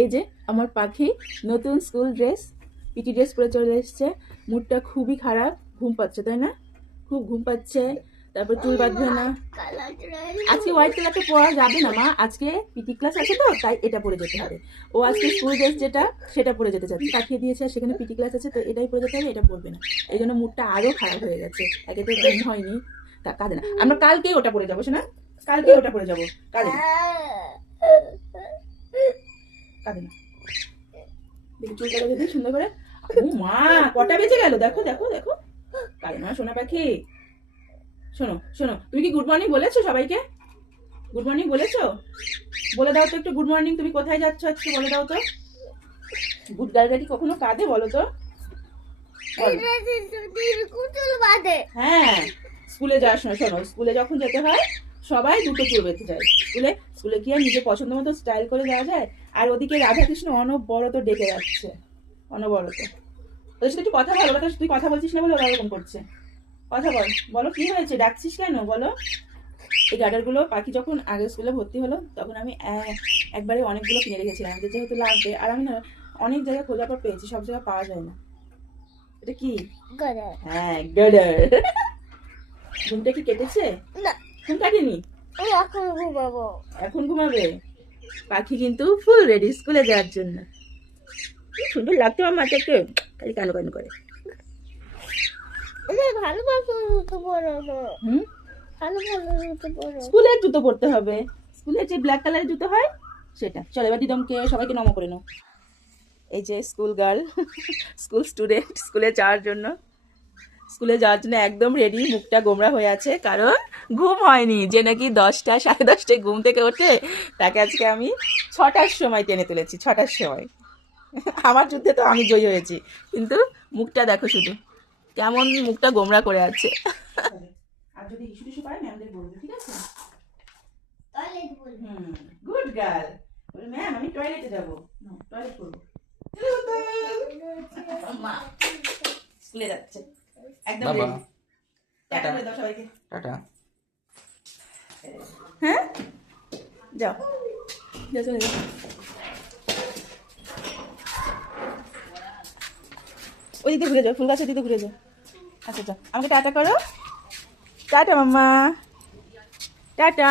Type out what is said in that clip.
এই যে আমার পাখি নতুন স্কুল ড্রেস, পিটি ড্রেস পরে চলে এসছে। মুডটা খুবই খারাপ, ঘুম পাচ্ছে তাই না? খুব ঘুম পাচ্ছে। তারপর চুল বাঁধবে না। আজকে হোয়াইট কালারটা পরা যাবে না মা, আজকে পিটি ক্লাস আছে তো, তাই এটা পরে যেতে হবে। ও আজকে স্কুল ড্রেস যেটা সেটা পরে যেতে চাচ্ছে, পাঠিয়ে দিয়েছে, আর সেখানে পিটি ক্লাস আছে তো এটাই পরে যেতে হবে, এটা পরবে না। এই জন্য মুডটা আরো খারাপ হয়ে গেছে, একে তো ঘুম হয়নি। কাঁদে না, আমরা কালকেই ওটা পরে যাবো শোনা, কালকেই ওটা পরে যাবো। কাঁদে না, কাঁদে না। দেখি চুলটা যদি সুন্দর করে। ও মা, কটা বেজে গেল দেখো দেখো দেখো। কারে মা সোনা পাখি, শোনো শোনো, তুমি কি গুড মর্নিং বলেছো সবাইকে? গুড মর্নিং বলেছো? বলে দাও তো একটু গুড মর্নিং। তুমি কোথায় যাচ্ছ আজকে বলে দাও তো। গুড গার্লরা কি কখনো কাঁদে বলো তো? হ্যাঁ, স্কুলে যাওয়ার সময় শোনো, স্কুলে যখন যেতে হয় সবাই দুটো চুল বেঁধে যায় স্কুলে। স্কুলে কি আর নিজের পছন্দ মতো স্টাইল করে যাওয়া যায়? আর ওদিকে রাধাকৃষ্ণ অনবরত ডেকে যাচ্ছে, অনবরত। ওদের সাথে একটু কথা বলো, তুই কথা বলছিস না বলে ওরা এরকম করছে। কথা বল, বলো কি হয়েছে, ডাকছিস কেন বলো। এই গার্ডারগুলো পাখি যখন আগে স্কুলে ভর্তি হলো তখন আমি একবারে অনেকগুলো কিনে রেখেছিলাম, যে যেহেতু লাগবে। আর আমি না অনেক জায়গায় খোঁজার পর পেয়েছি, সব জায়গায় পাওয়া যায় না। এটা কি? হ্যাঁ, গার্ডার। ঘুমটা কি কেটেছে? না, ঘুম কাটেনি। এখন ঘুমাবো, এখন ঘুমাবে। পাখি কিন্তু ফুল রেডি স্কুলে যাওয়ার জন্য। কি সুন্দর লাগতো আমার মাথাকে, খালি কানো কানো করে। স্কুলের জুতো পরতে হবে, স্কুলের যে ব্ল্যাক কালারের জুতো হয় সেটা। চলো এবার দিদমকে সবাইকে নমো করে নাও। এই যে স্কুল গার্ল, স্কুল স্টুডেন্ট, স্কুলে যাওয়ার জন্য একদম রেডি। মুখটা গোমরা হয়ে আছে, কারণ ঘুম হয়নি। যে নাকি 10টা 10:30টায় ঘুম থেকে ওঠে, তাকে আজকে আমি 6টার সময় টেনে তুলেছি, 6টার সময়। আমার যুদ্ধে তো আমি জয়ী হয়েছি, কিন্তু মুখটা দেখো শুধু, কেমন মুখটা গোমরা করে আছে। আর যদি ইস্যু টিস্যু পায় ম্যামদের বলবে, ঠিক আছে? Good girl. ম্যাম আমি টয়লেটে যাবো, টয়লেট করবো। মা স্কুলে যাচ্ছে একদম রেডি। টাটা করে দাও সবাইকে। টাটা। হ্যাঁ, যাও যাও চলে যাও। ওইদিকে ঘুরে যাও, ফুল গাছের দিকে ঘুরে যাও। আচ্ছা আচ্ছা, আমাকে টাটা করো। টাটা মাম্মা, টাটা।